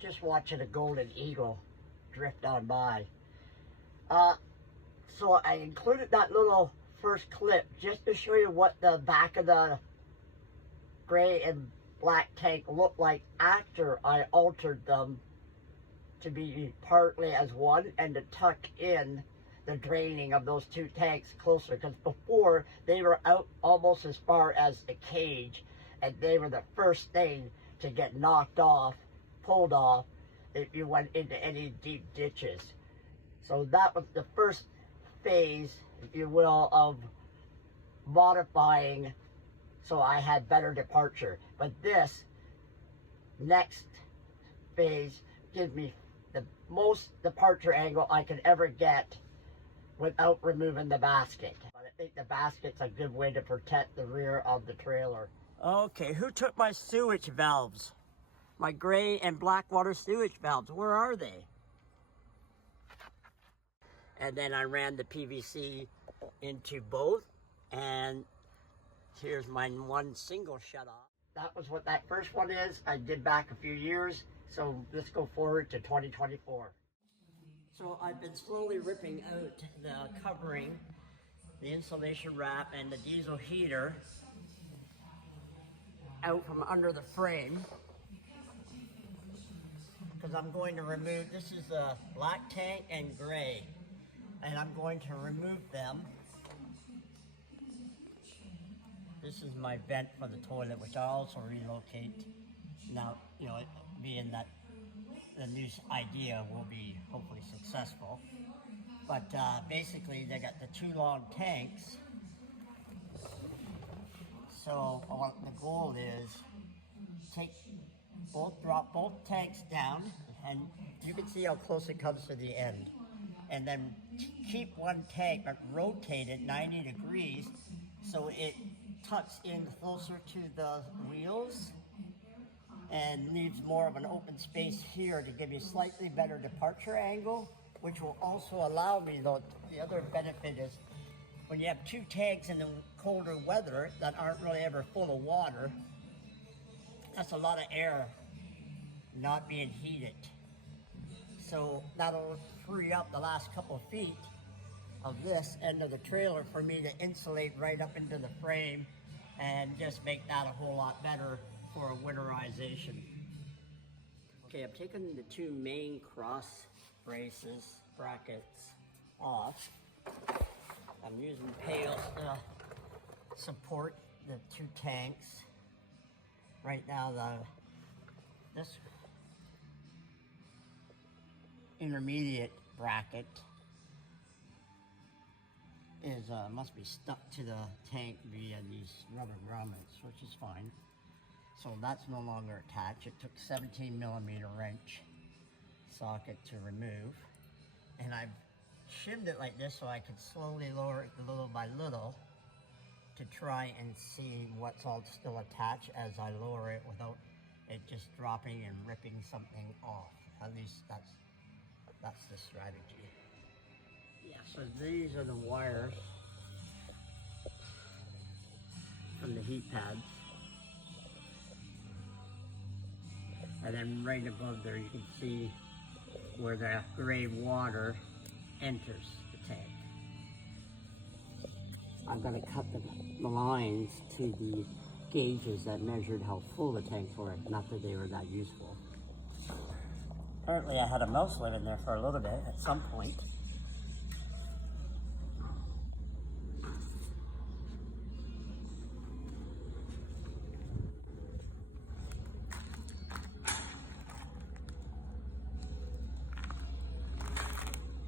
just watching a golden eagle drift on by. So I included that little first clip just to show you what the back of the gray and black tank looked like after I altered them to be partly as one and to tuck in the draining of those two tanks closer, because before they were out almost as far as the cage, and they were the first thing to get knocked off, pulled off, if you went into any deep ditches. So that was the first phase, if you will, of modifying so I had better departure. But this next phase gives me the most departure angle I could ever get without removing the basket. But I think the basket's a good way to protect the rear of the trailer. Okay, who took my sewage valves? My gray and Blackwater sewage valves, where are they? And then I ran the PVC into both, and here's my one single shut off. That was what that first one is. I did back a few years, so let's go forward to 2024. So I've been slowly ripping out the covering, the insulation wrap, and the diesel heater out from under the frame, because I'm going to remove, this is a black tank and gray, and I'm going to remove them. This is my vent for the toilet, which I'll also relocate. Now, you know, being that the new idea will be hopefully successful. But basically, they got the two long tanks. So what the goal is, drop both tanks down, and you can see how close it comes to the end. And then keep one tank, but rotate it 90 degrees so it tucks in closer to the wheels and leaves more of an open space here to give you slightly better departure angle, which will also allow me, though, the other benefit is when you have two tanks in the colder weather that aren't really ever full of water, that's a lot of air not being heated. So that'll free up the last couple of feet of this end of the trailer for me to insulate right up into the frame and just make that a whole lot better for a winterization. Okay, I've taken the two main cross brackets off. I'm using pails to support the two tanks. Right now, this intermediate bracket is must be stuck to the tank via these rubber grommets, which is fine. So that's no longer attached. It took 17 millimeter wrench socket to remove, and I've shimmed it like this so I could slowly lower it little by little to try and see what's all still attached as I lower it without it just dropping and ripping something off. At least that's the strategy. Yeah, so these are the wires from the heat pads. And then right above there you can see where the gray water enters the tank. I'm going to cut the lines to the gauges that measured how full the tanks were, not that they were that useful. Apparently I had a mouse live in there for a little bit at some point.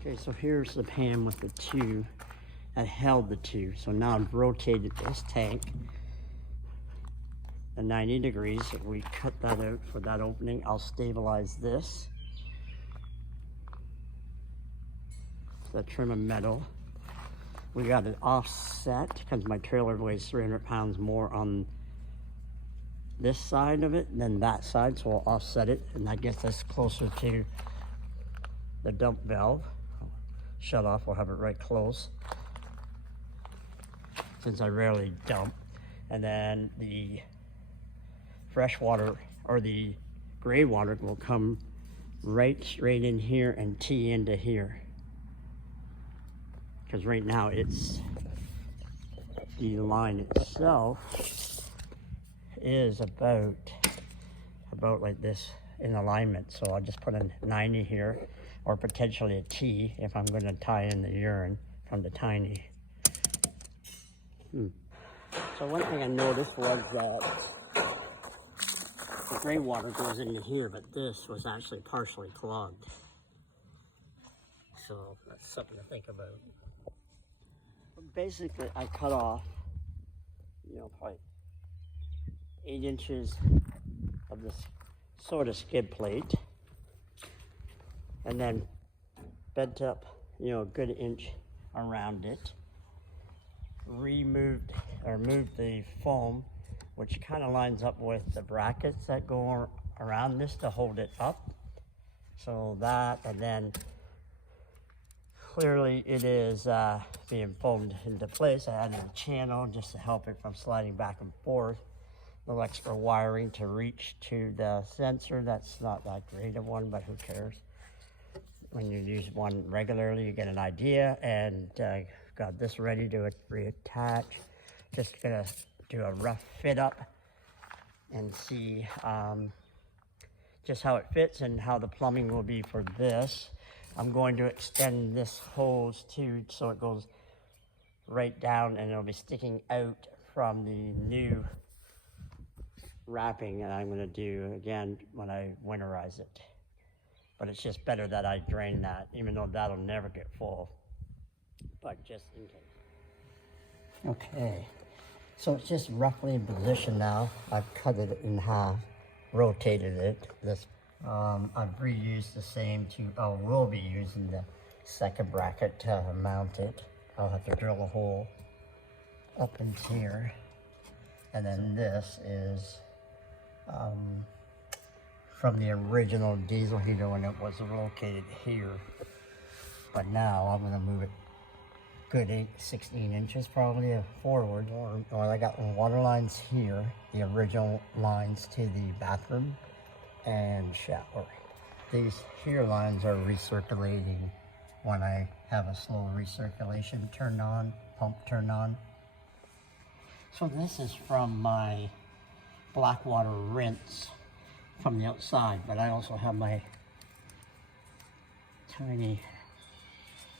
Okay, so here's the pan with the two that held the two. So now I've rotated this tank at 90 degrees. If we cut that out for that opening, I'll stabilize this. The trim of metal. We got it offset because my trailer weighs 300 pounds more on this side of it than that side, so we'll offset it, and that gets us closer to the dump valve. Shut off, we'll have it right close since I rarely dump. And then the fresh water or the gray water will come right straight in here and tee into here. Because right now it's, the line itself is about like this in alignment. So I'll just put a 90 here, or potentially a T if I'm going to tie in the urine from the tiny. So one thing I noticed was that the gray water goes into here, but this was actually partially clogged. So that's something to think about. Basically, I cut off, probably 8 inches of this sort of skid plate, and then bent up, a good inch around it. Moved the foam, which kind of lines up with the brackets that go around this to hold it up. So that, and then clearly it is being foamed into place. I added a channel just to help it from sliding back and forth. A little extra wiring to reach to the sensor. That's not that great a one, but who cares? When you use one regularly, you get an idea. And got this ready to reattach. Just gonna do a rough fit up and see just how it fits and how the plumbing will be for this. I'm going to extend this hose too, so it goes right down and it'll be sticking out from the new wrapping that I'm going to do again when I winterize it. But it's just better that I drain that, even though that'll never get full, but just in case. Okay, so it's just roughly in position now. I've cut it in half, rotated it. I've reused the same will be using the second bracket to mount it. I'll have to drill a hole up in here. And then this is from the original diesel heater when it was located here. But now I'm gonna move it good 16 inches probably forward. Or I got water lines here, the original lines to the bathroom and shower. These here lines are recirculating when I have a slow recirculation turned on, pump turned on. So this is from my Blackwater rinse from the outside, but I also have my tiny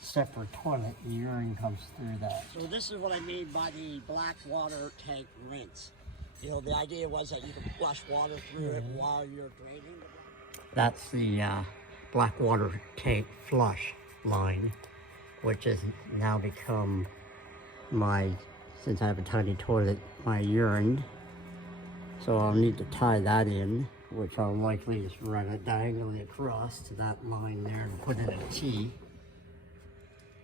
separate toilet. The urine comes through that. So this is what I mean by the Blackwater tank rinse. The idea was that you could flush water through it while you're draining. That's the Blackwater tank flush line, which has now become since I have a tiny toilet, my urine. So I'll need to tie that in, which I'll likely just run it diagonally across to that line there and put in a T.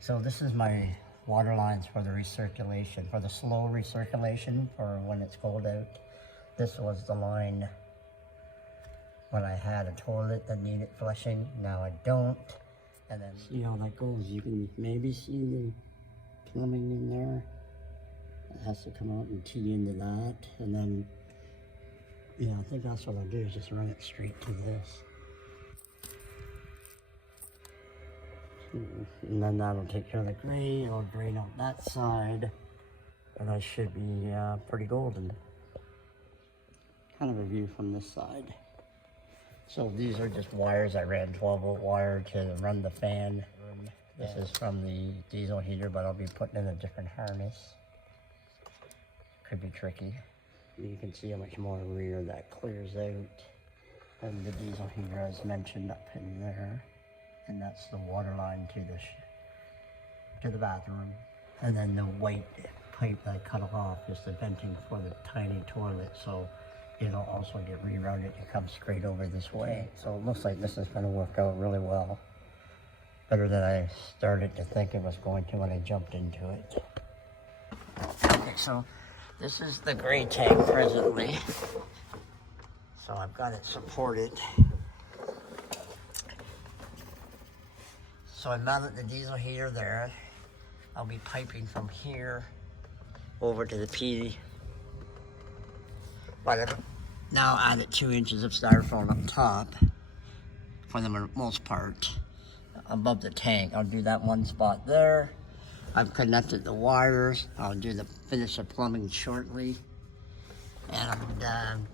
So this is my water lines for the recirculation, for the slow recirculation for when it's cold out. This was the line when I had a toilet that needed flushing. Now I don't. And then see how that goes. You can maybe see the plumbing in there. It has to come out and tee into that. And then, yeah, I think that's what I'll do is just run it straight to this. And then that'll take care of the gray. It'll drain out that side. And I should be pretty golden. Kind of a view from this side. So these are just wires. I ran 12-volt wire to run the fan. This is from the diesel heater, but I'll be putting in a different harness. Could be tricky. You can see how much more rear that clears out. And the diesel heater, as mentioned, up in there. And that's the water line to the bathroom. And then the white pipe that I cut off is the venting for the tiny toilet. So it'll also get rerouted and come straight over this way. So it looks like this is going to work out really well. Better than I started to think it was going to when I jumped into it. Okay, so this is the gray tank presently. So I've got it supported. So I mounted the diesel heater there. I'll be piping from here over to the P. But I've now added 2 inches of styrofoam up top. for the most part, above the tank. I'll do that one spot there. I've connected the wires. I'll finish the plumbing shortly. And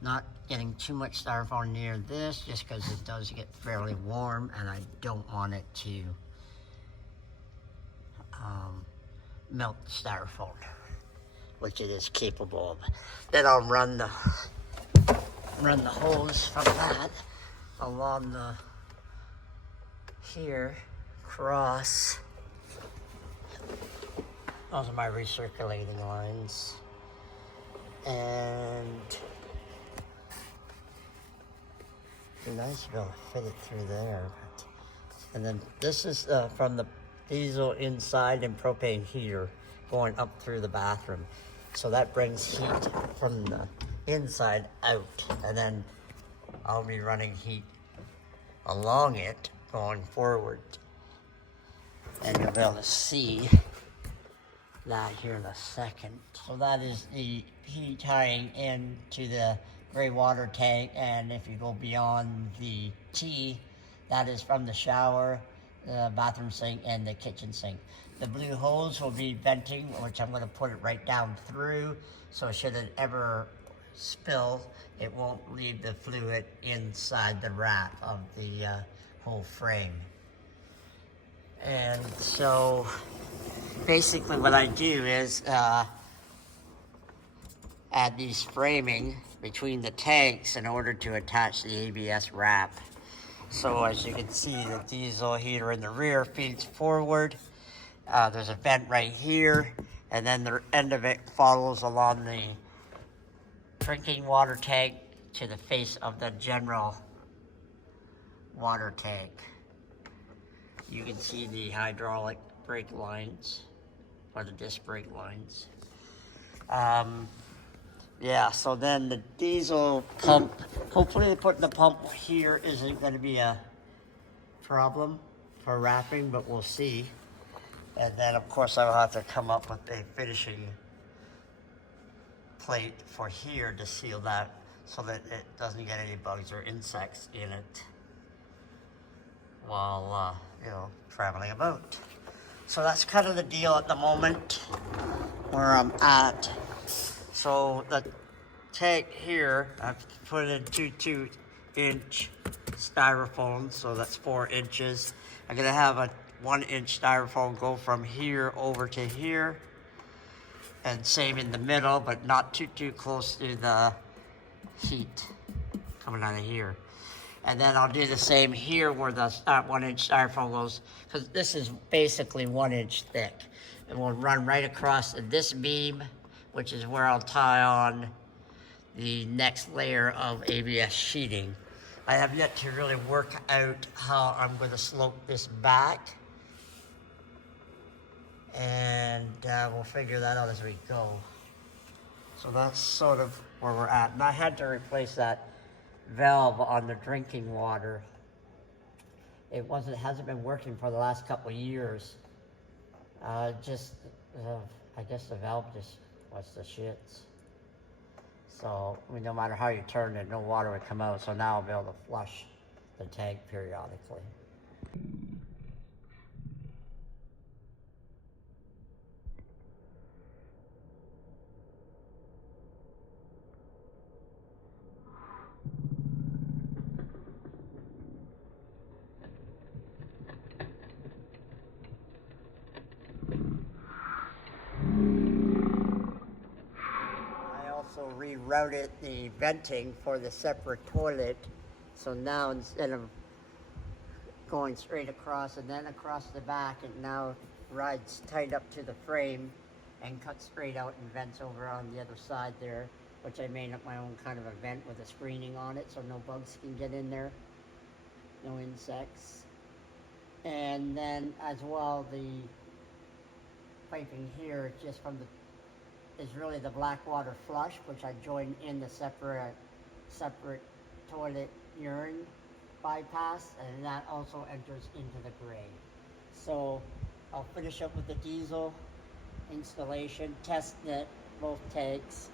not getting too much styrofoam near this, just because it does get fairly warm and I don't want it to melt the styrofoam, which it is capable of. Then I'll run the hose from that along here, across. Those are my recirculating lines. And it'd be nice to be able to fit it through there. And then this is from the diesel inside and propane heater going up through the bathroom. So that brings heat from the inside out. And then I'll be running heat along it going forward. And you'll be able to see that here in a second. So that is the heat tying into the gray water tank, and if you go beyond the T, that is from the shower, the bathroom sink, and the kitchen sink. The blue hose will be venting, which I'm going to put it right down through, so should it ever spill, it won't leave the fluid inside the wrap of the whole frame. And so basically what I do is add these framing between the tanks in order to attach the ABS wrap. So as you can see, the diesel heater in the rear feeds forward. There's a vent right here, and then the end of it follows along the drinking water tank to the face of the general water tank. You can see the hydraulic brake lines, or the disc brake lines. Yeah, so then the diesel pump, hopefully putting the pump here isn't going to be a problem for wrapping, but we'll see. And then of course I will have to come up with a finishing plate for here to seal that so that it doesn't get any bugs or insects in it while traveling about. So that's kind of the deal at the moment where I'm at. So the tank here, I've put in 2-inch styrofoam, so that's 4 inches. I'm gonna have a 1-inch styrofoam go from here over to here, and same in the middle, but not too close to the heat coming out of here. And then I'll do the same here where the 1-inch styrofoam goes, because this is basically 1 inch thick. And we'll run right across this beam, which is where I'll tie on the next layer of ABS sheeting. I have yet to really work out how I'm going to slope this back. And we'll figure that out as we go. So that's sort of where we're at. And I had to replace that valve on the drinking water. It hasn't been working for the last couple of years. I guess the valve just was the shits. So no matter how you turn it, no water would come out. So now I'll be able to flush the tank periodically. Rerouted the venting for the separate toilet, so now instead of going straight across and then across the back, it now rides tight up to the frame and cuts straight out and vents over on the other side there, which I made up my own kind of a vent with a screening on it so no bugs can get in there, no insects. And then as well, the piping here just from the is really the Blackwater flush, which I joined in the separate toilet urine bypass, and that also enters into the gray. So I'll finish up with the diesel installation, test it, both tanks,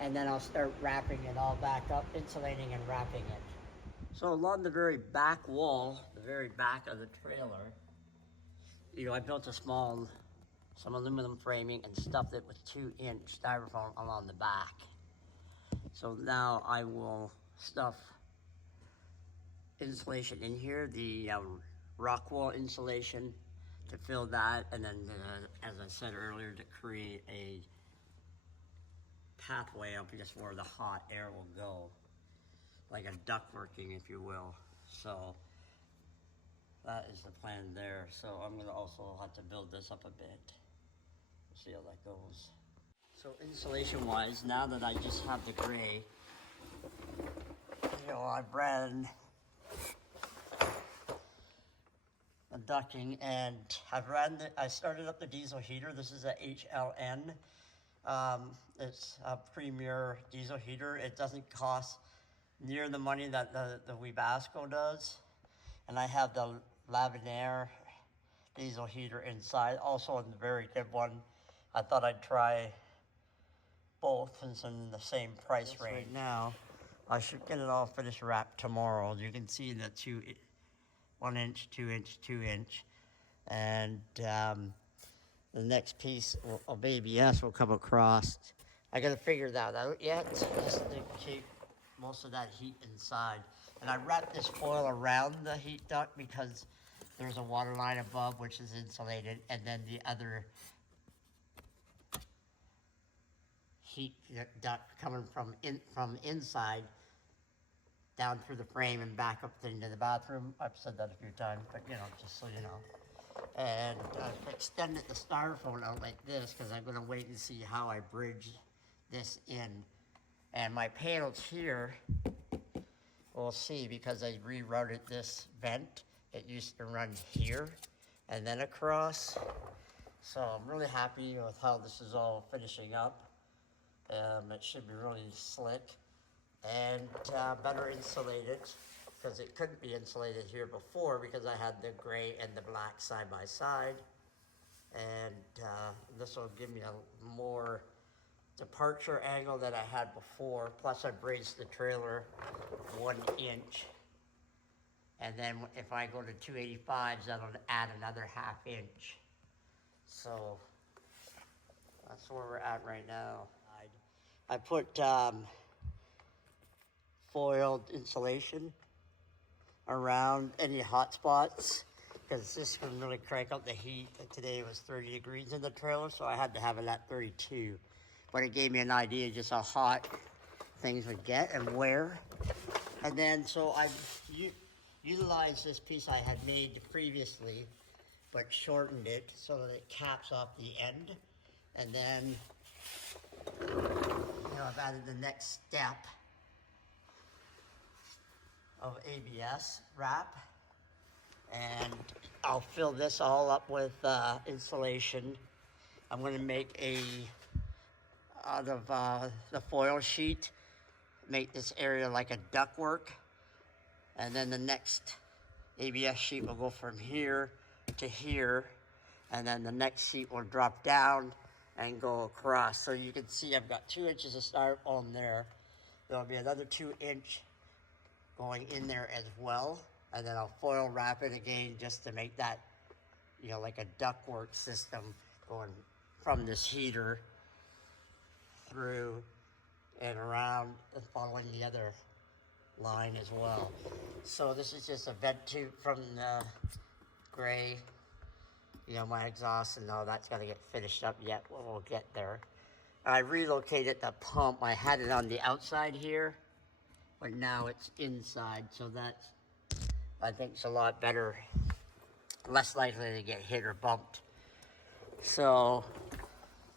and then I'll start wrapping it all back up, insulating and wrapping it. So along the very back wall, the very back of the trailer, I built some aluminum framing and stuffed it with 2-inch styrofoam along the back. So now I will stuff insulation in here, the rock wall insulation to fill that, and then as I said earlier, to create a pathway up just where the hot air will go, like a ductworking, if you will. So that is the plan there. So I'm gonna also have to build this up a bit. See how that goes. So insulation wise, now that I just have the gray, I ran the ducting, and I started up the diesel heater. This is a HLN. It's a premier diesel heater. It doesn't cost near the money that the Weebasco does. And I have the Lavinaire diesel heater inside, also a very good one. I thought I'd try both since I'm in the same price range. Right now, I should get it all finished wrapped tomorrow. You can see the 1 inch, 2 inch, 2 inch, and the next piece of ABS will come across. I gotta figure that out yet, just to keep most of that heat inside. And I wrapped this foil around the heat duct because there's a water line above which is insulated, and then the other heat duct coming from inside down through the frame and back up into the bathroom. I've said that a few times, but just so you know. And I've extended the styrofoam out like this because I'm gonna wait and see how I bridge this in. And my panels here, we'll see, because I rerouted this vent. It used to run here and then across. So I'm really happy with how this is all finishing up. It should be really slick and better insulated, because it couldn't be insulated here before because I had the gray and the black side by side. And this will give me a more departure angle than I had before. Plus I raised the trailer 1 inch. And then if I go to 285s, that'll add another 1/2 inch. So that's where we're at right now. I put foiled insulation around any hot spots, because this can really crank up the heat. Today it was 30 degrees in the trailer, so I had to have it at 32. But it gave me an idea just how hot things would get and where. And then, so I utilized this piece I had made previously, but shortened it so that it caps off the end. And then, I've added the next step of ABS wrap, and I'll fill this all up with insulation. I'm going to make out of the foil sheet, make this area like a ductwork, and then the next ABS sheet will go from here to here, and then the next sheet will drop down and go across. So you can see I've got 2 inches of styrofoam there. There'll be another 2 inch going in there as well, and then I'll foil wrap it again just to make that, like a ductwork system going from this heater through and around and following the other line as well. So this is just a vent tube from the gray. My exhaust and all that's got to get finished up yet. We'll get there. I relocated the pump. I had it on the outside here, but now it's inside. So that's, I think, it's a lot better, less likely to get hit or bumped. So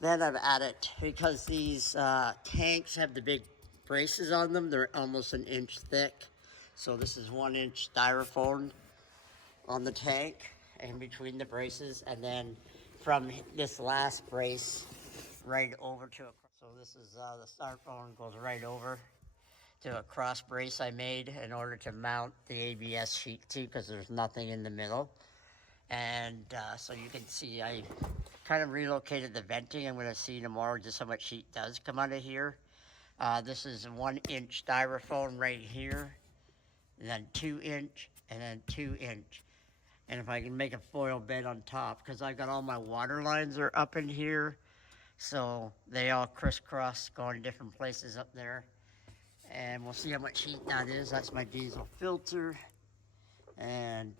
then I've added, because these tanks have the big braces on them, they're almost 1 inch thick. So this is 1 inch styrofoam on the tank in between the braces, and then from this last brace right over to so this is the styrofoam goes right over to a cross brace I made in order to mount the ABS sheet too, because there's nothing in the middle. And so you can see I kind of relocated the venting. I'm going to see tomorrow just how much heat does come out of here. This is 1 inch styrofoam right here. and then 2-inch, and then 2-inch. And if I can make a foil bed on top, because I've got all my water lines are up in here, so they all crisscross, going different places up there. And we'll see how much heat that is. That's my diesel filter. And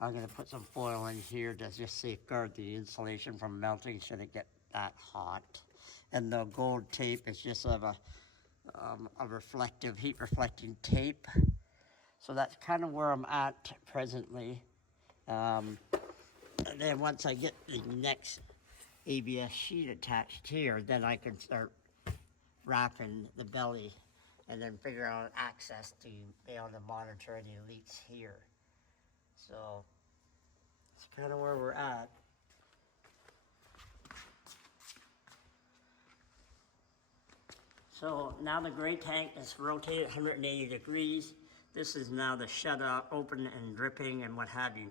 I'm gonna put some foil in here to just safeguard the insulation from melting should it get that hot. And the gold tape is just sort of a reflective, heat reflecting tape. So that's kind of where I'm at presently. And then once I get the next ABS sheet attached here, then I can start wrapping the belly and then figure out access to be able to monitor any leaks here. So it's kind of where we're at. So now the gray tank is rotated 180 degrees. This is now the shut off, open and dripping and what have you.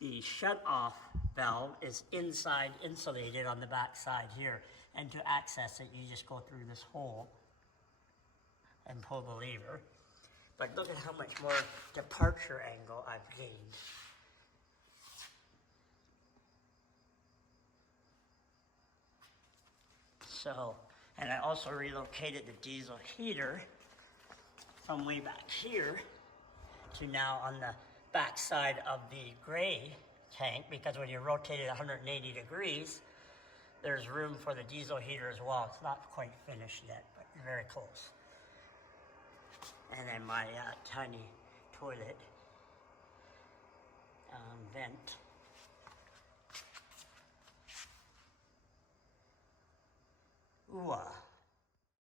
The shut off valve is inside insulated on the back side here. And to access it, you just go through this hole and pull the lever. But look at how much more departure angle I've gained. So, and I also relocated the diesel heater from way back here to now on the back side of the gray tank, because when you rotate it 180 degrees, there's room for the diesel heater as well. It's not quite finished yet, but very close. And then my tiny toilet vent. Ooh.